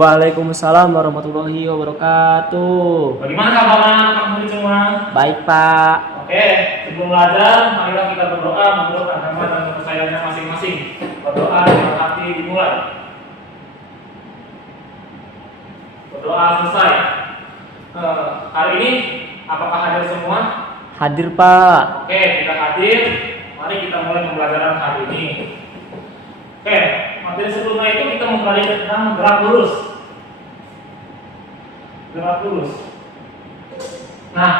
Waalaikumsalam warahmatullahi wabarakatuh. Bagaimana kabarnya kamu semua? Baik, Pak. Oke, sebelum belajar, marilah kita berdoa menurut agama dan kepercayaannya masing-masing. Berdoa dengan hati dimulai. Berdoa selesai. Hari ini apakah hadir semua? Hadir, Pak. Oke, kita hadir. Mari kita mulai pembelajaran hari ini. Oke, materi sebelumnya itu kita mempelajari tentang gerak lurus. Gerak lurus. Nah,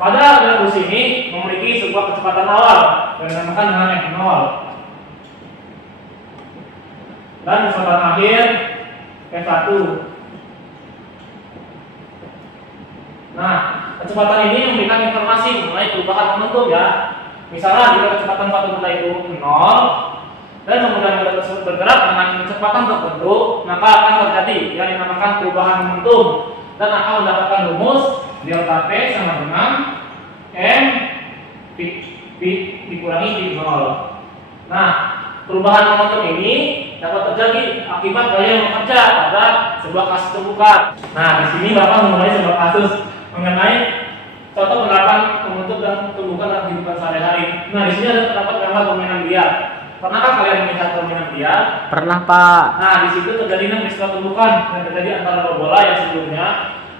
pada gerak lurus ini memiliki sebuah kecepatan awal yang dinamakan dengan F0 dan kecepatan akhir F1. Nah, kecepatan ini memberikan informasi mengenai perubahan momentum ya. Misalnya jika kecepatan suatu benda itu 0 dan kemudian benda tersebut bergerak dengan kecepatan tertentu, maka akan terjadi yang dinamakan perubahan momentum dan akan mendapatkan rumus delta P sama dengan M dikurangi V0. Nah, perubahan momentum ini dapat terjadi akibat gaya yang bekerja pada sebuah kasus terbuka. Nah, di sini Bapak memulai sebuah kasus mengenai contoh penerapan pembentuk dan tumbukan dalam kehidupan sehari-hari. Nah, di sini ada terdapat gambar permainan biliar. Pernahkah kalian melihat permainan biliar? Pernah, Pak. Nah, di situ terjadi peristiwa tumbukan yang terjadi antara bola yang sebelumnya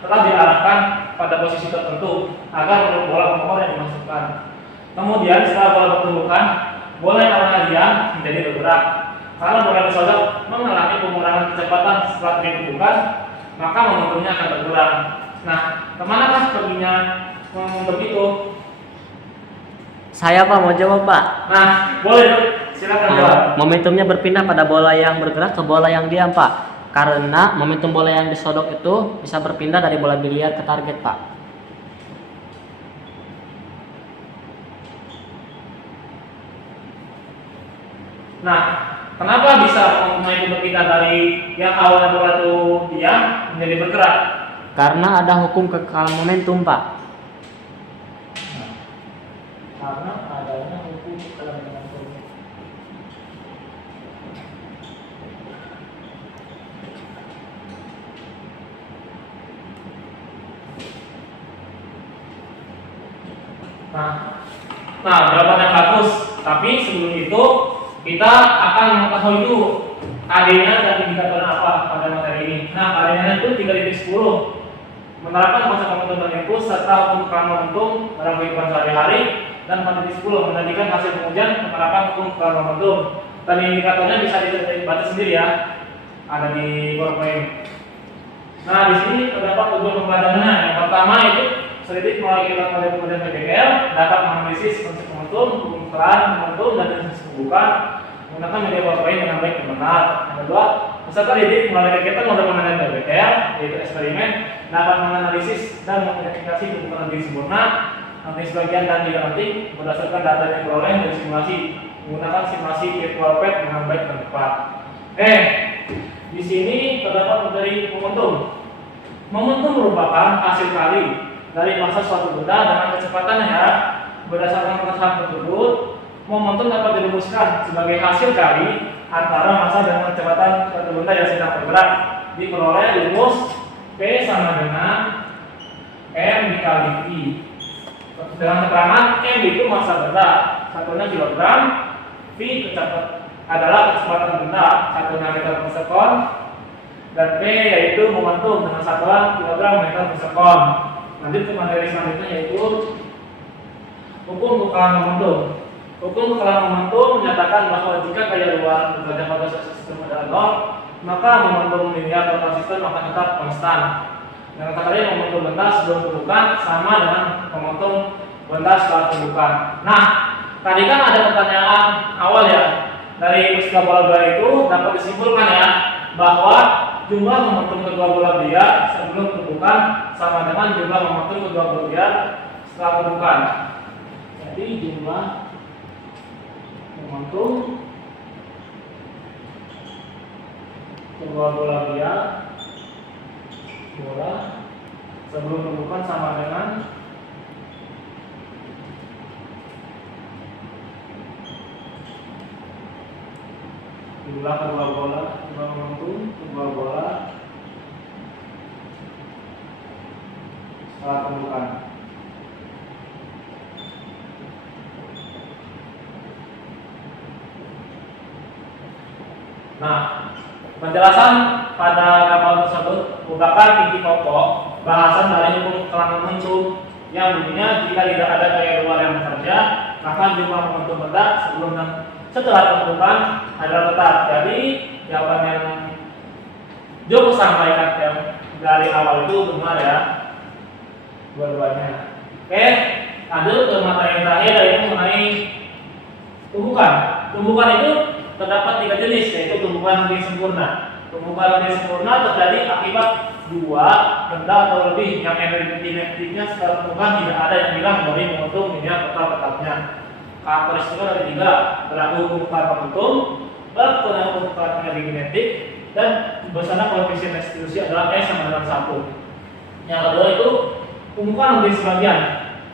telah diarahkan pada posisi tertentu agar bola pemokor yang dimasukkan. Kemudian setelah bola bertumbukan, bola yang awalnya diam menjadi bergerak. Kalau bola disodok mengalami pengurangan kecepatan setelah ditumbukan, maka momentumnya akan berkurang. Nah, kemanakah perginya momentum itu? Saya, Pak, mau jawab, Pak. Nah, boleh, silakan jawab. Momentumnya berpindah pada bola yang bergerak ke bola yang diam, Pak. Karena momentum bola yang disodok itu bisa berpindah dari bola biliar ke target, Pak. Nah, kenapa bisa momentum itu berpindah dari yang awalnya bola itu diam menjadi bergerak? Karena ada hukum kekekalan momentum, Pak. Karena adanya hukum kekekalan momentum. Nah, jawaban yang bagus. Tapi sebelum itu kita akan mengetahui dulu KD-nya dan indikatornya apa pada materi ini. Nah, KD-nya itu 3.10. Menerapkan konsep momentum dan impuls serta hukum kekekalan momentum dalam kehidupan sehari-hari, dan 4.10 menjadikan hasil pengujian penerapan hukum kekekalan momentum. Dan indikatornya bisa dibaca sendiri ya, ada di PowerPoint. Nah, di sini terdapat tujuan pembelajarannya. Yang pertama itu sedikit melalui kegiatan kemudian PBL dapat menganalisis konsep momentum, hukum kekekalan momentum dan definisi pembukaan menggunakan media PowerPoint dengan baik dan benar. Yang kedua, peserta didik melalui kegiatan model penilaian PBL yaitu eksperimen dapat menganalisis dan mengidentifikasi kebutuhan diri sempurna, nanti sebagian dan tidak penting berdasarkan data yang diperoleh dari simulasi menggunakan simulasi virtual pad dengan baik dan tepat. Di sini terdapat materi momentum. Momentum merupakan hasil kali dari massa suatu benda dengan kecepatannya ya. Berdasarkan permasalahan tersebut, momentum dapat dirumuskan sebagai hasil kali antara massa dan kecepatan suatu benda yang sedang bergerak. Diperoleh rumus P sama dengan M dikali V. Dengan keterangan M itu massa benda, satunya kilogram, V adalah kecepatan benda, satunya meter per sekon, dan P yaitu momentum dengan satuan kilogram meter per sekon. Lanjut ke materi selanjutnya yaitu hukum kekekalan momentum. Hukum kekekalan momentum menyatakan bahwa jika gaya luar berada pada sistem adalah 0, maka momentum linear total sistem akan tetap konstan. Dengan kata lain, momentum benda sebelum tumbukan sama dengan momentum benda setelah tumbukan. Nah, tadi kan ada pertanyaan awal ya, dari peristiwa bola biliar itu dapat disimpulkan ya bahwa jumlah momentum kedua bola biliar sebelum tumbukan sama dengan jumlah momentum kedua bola biliar setelah tumbukan. Jadi jumlah momentum kedua bola biliar sebelum tumbukan sama dengan jumlah kedua bola, jumlah momentum kedua bola alat tumbukan. Nah, penjelasan pada kapal tersebut merupakan inti pokok bahasan dari hukum kelangan momentum yang bunyinya jika tidak ada gaya luar yang bekerja, maka jumlah momentum benda sebelum dan setelah pembentukan adalah tetap. Jadi jawaban yang Joko sampaikan yang dari awal itu benar ya, dua-duanya. Oke, lanjut ke materi yang terakhir yaitu mengenai tumbukan. Tumbukan itu terdapat 3 jenis, yaitu tumbukan lebih sempurna. Tumbukan lebih sempurna terjadi akibat dua benda atau lebih yang energi kinetiknya secara tumbukan tidak ada yang hilang dari momentum ini tetap-tetapnya. Karakteristiknya ada 3, berlaku hukum momentum, berlaku hukum energi kinetik, dan bersama koefisien restitusi adalah S sama dengan 1. Yang kedua itu tumbukan lebih sebagian.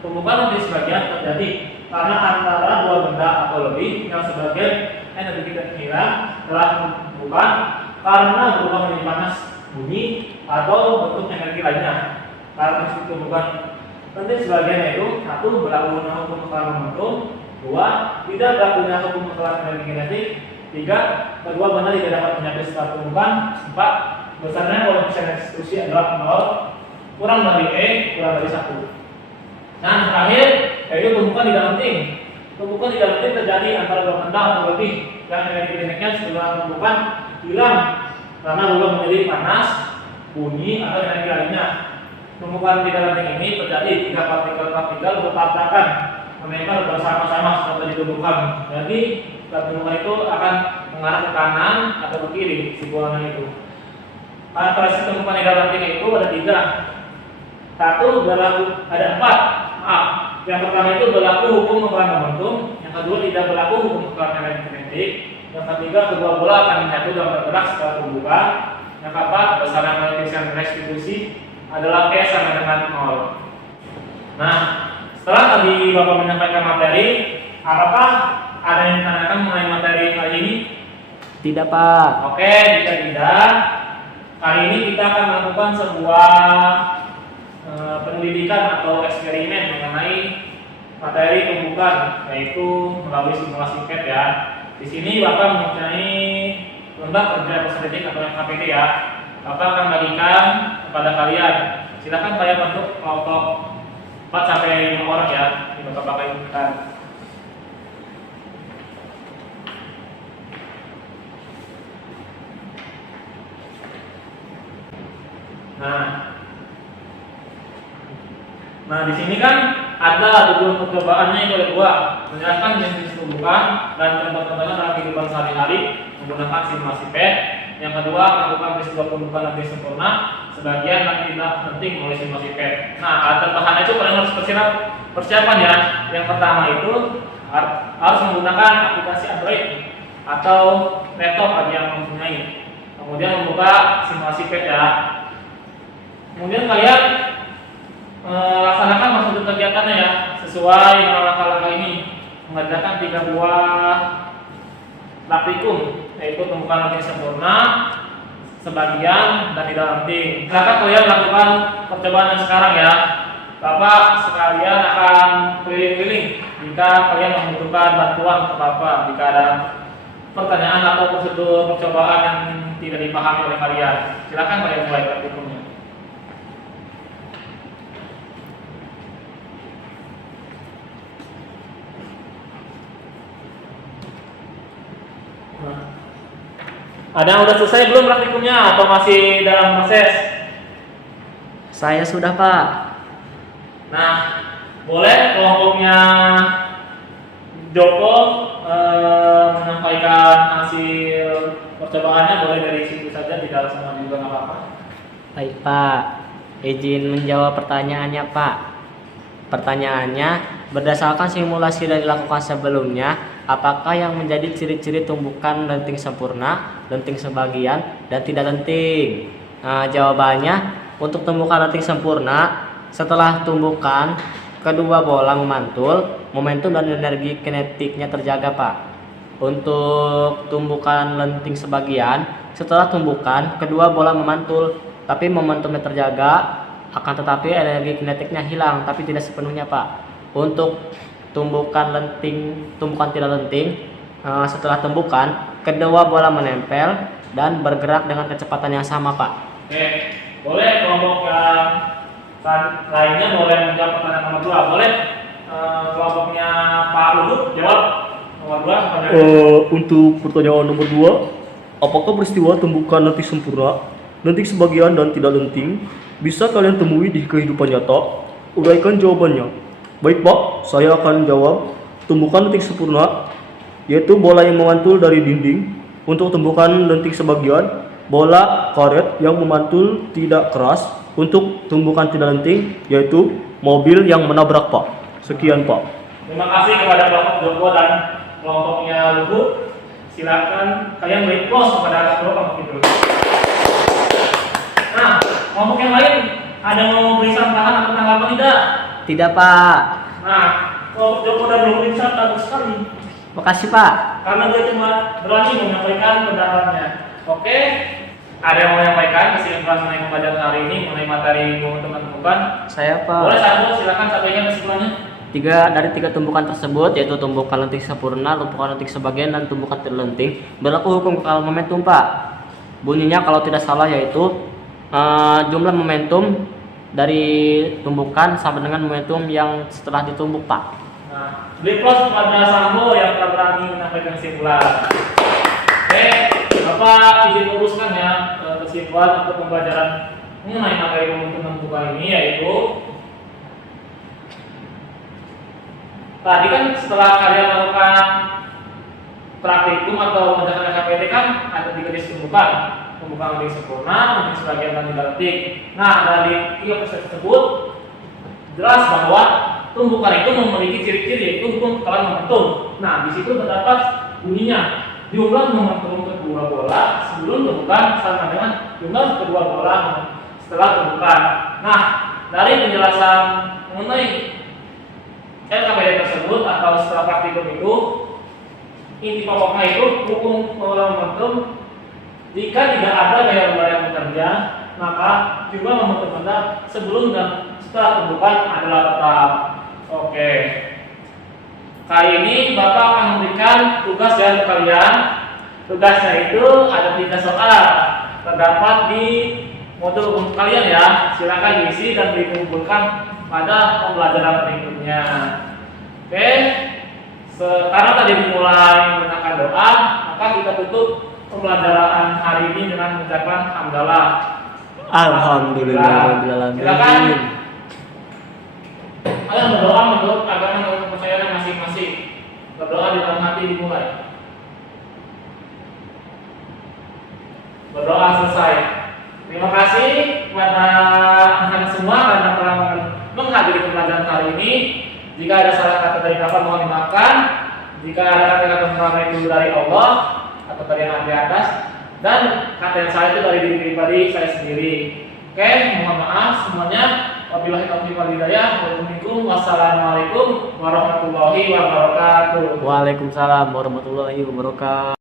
Tumbukan lebih sebagian terjadi karena antara dua benda atau lebih yang sebagian energi kita hilang telah tumbukan karena berubah menjadi panas, bunyi, atau bentuk energi lainnya. Karakteristik tumbukan nanti sebagiannya itu 1. Berlaku hukum kekalahan momentum, 2. Tidak berlakunya hukum kekalahan energi kinetik, 3. Kedua benda tidak dapat menyatu secara tumbukan, 4. Besarnya koefisien restitusi adalah 0 kurang dari E kurang dari 1. Nah, terakhir yaitu tumbukan tidak penting. Tumbukan tidak penting terjadi antara dua benda atau lebih yang energi kinetiknya setelah tumbukan hilang karena berubah menjadi panas, bunyi, atau energi lainnya. Tumbukan tidak penting ini terjadi jika partikel-partikel bertabrakan menempel bersama-sama seperti ditumbukan. Jadi tumbukan itu akan mengarah ke kanan atau ke kiri si bola itu. Karakteristik tumbukan tidak penting itu ada 3. 1. Berlaku ada 4. Yang pertama itu berlaku hukum kekalahan momentum, yang kedua tidak berlaku hukum kekalahan energi kinetik, yang ketiga kedua bola akan menyatu dan bergerak setelah tumbukan, yang keempat besaran koefisien restitusi adalah P sama dengan 0. Nah, setelah tadi Bapak menyampaikan materi, apakah ada yang ditanyakan mengenai materi kali ini? Tidak, Pak. Oke, jika tidak, kali ini kita akan melakukan sebuah penelitikan atau eksperimen mengenai materi tumbukan, yaitu melalui simulasi PET ya. Di sini Bapak mempunyai lembar kerja peserta atau KPT ya. Bapak akan bagikan kepada kalian. Silakan kalian bentuk kelompok 4 sampai 5 orang ya. Ini Bapak bagikan. Nah, di sini kan ada tujuan percobaannya itu ada 2, menjelaskan jenis tumbukan dan contoh-contohnya dalam kehidupan sehari-hari menggunakan simulasi PET. Yang kedua, melakukan peristiwa tumbukan lebih sempurna, sebagian dan tidak penting oleh simulasi PET. Nah, ada bahannya itu kalian harus persiapan ya. Yang pertama itu harus menggunakan aplikasi Android atau laptop bagi yang mempunyai. Kemudian membuka simulasi PET ya. Kemudian kalian laksanakan masuk kegiatannya ya sesuai dengan langkah-langkah ini. Mengerjakan 3 buah praktikum, yaitu tumbukan lebih sempurna, sebagian, dan tidak penting. Silakan kalian lakukan percobaan sekarang ya. Bapak sekalian akan keliling-keliling jika kalian membutuhkan bantuan ke Bapak jika ada pertanyaan atau prosedur percobaan yang tidak dipahami oleh kalian. Silakan kalian mulai praktikumnya. Ada yang udah selesai belum praktikumnya atau masih dalam proses? Saya sudah, Pak. Nah, boleh kelompoknya Joko menyampaikan hasil percobaannya, boleh dari situ saja, tidak harus sama juga nggak apa-apa. Baik, Pak. Izin menjawab pertanyaannya, Pak. Pertanyaannya, berdasarkan simulasi yang dilakukan sebelumnya, apakah yang menjadi ciri-ciri tumbukan lenting sempurna, lenting sebagian, dan tidak lenting? Nah, jawabannya, untuk tumbukan lenting sempurna, setelah tumbukan, kedua bola memantul, momentum dan energi kinetiknya terjaga, Pak. Untuk tumbukan lenting sebagian, setelah tumbukan, kedua bola memantul, tapi momentumnya terjaga, akan tetapi energi kinetiknya hilang, tapi tidak sepenuhnya Pak. Untuk tumbukan tidak lenting, setelah tumbukan, kedua bola menempel dan bergerak dengan kecepatan yang sama Pak. Oke, boleh kelompok yang lainnya boleh menjawab pertanyaan nomor 2. Boleh kelompoknya Pak Luhut jawab nomor 2 kepada Untuk pertanyaan nomor 2, apakah peristiwa tumbukan lenting sempurna, lenting sebagian dan tidak lenting bisa kalian temui di kehidupan nyata? Uraikan jawabannya. Baik Pak, saya akan jawab. Tumbukan lenting sempurna yaitu bola yang memantul dari dinding. Untuk tumbukan lenting sebagian, bola karet yang memantul tidak keras. Untuk tumbukan tidak lenting yaitu mobil yang menabrak Pak. Sekian Pak. Terima kasih kepada kelompok Joko dan kelompoknya Luhut. Silakan kalian beri close kepada kelompok itu. Nah, kelompok yang lain ada mau beri tambahan atau tanggapan tidak? Tidak Pak. Nah, kelompok Joko dan Luhut ini sangat bagus sekali Makasih Pak. karena dia cuma berani menyampaikan pendapatnya. Oke, ada yang mau menyampaikan kesimpulan mengenai pembelajaran hari ini mengenai materi yang teman temukan? Saya Pak. Boleh satu, silakan sampaikan kesimpulannya. Dari tiga tumbukan tersebut, yaitu tumbukan lenting sempurna, tumbukan lenting sebagian, dan tumbukan tidak lenting, berlaku hukum kekal momentum Pak. Bunyinya kalau tidak salah yaitu jumlah momentum dari tumbukan sama dengan momentum yang setelah ditumbuk Pak. Nah, beri plus kepada Sambo yang telah berani menyampaikan kesimpulan. Oke, Bapak izin luruskan ya kesimpulan untuk pembelajaran mengenai materi momentum pembukaan ini, yaitu tadi kan setelah kalian melakukan praktikum atau mengerjakan SKPD kan ada 3 jenis tumbukan lenting sempurna, lenting sebagian dan tidak lenting. Nah, dari 3 proses tersebut jelas bahwa tumbukan itu memiliki ciri-ciri yaitu hukum kekalahan momentum. Nah, di situ terdapat bunyinya jumlah momentum kedua bola sebelum tumbukan sama dengan jumlah kedua bola setelah tumbukan. Nah, dari penjelasan mengenai LKPD tersebut atau setelah praktikum itu, inti pokoknya itu hukum kekalahan momentum. Jika tidak ada gaya bola yang bekerja, maka jumlah momentum Anda sebelum dan setelah tumbukan adalah tetap. Oke. Kali ini Bapak akan memberikan tugas untuk kalian. Tugasnya itu ada 3 soal. Terdapat di modul untuk kalian ya. Silakan diisi dan dikumpulkan pada pembelajaran berikutnya. Oke. Sekarang tadi dimulai menggunakan doa, maka kita tutup pembelajaran hari ini dengan mengucapkan hamdalah. Alhamdulillah. Silakan. Kalian berdoa menurut agama dan kepercayaan masing-masing. Berdoa di dalam hati dimulai. Berdoa selesai. Terima kasih kepada anak-anak semua karena telah menghadiri pembelajaran hari ini. Jika ada salah kata dari Bapak mohon dimaafkan. Jika ada kata-kata salah itu dari Allah atau dari yang ada di atas, dan kata yang saya itu dari diri pribadi saya sendiri. Oke, mohon maaf semuanya. Wabillahi taufiq wal hidayah. Wassalamualaikum warahmatullahi wabarakatuh. Waalaikumsalam warahmatullahi wabarakatuh.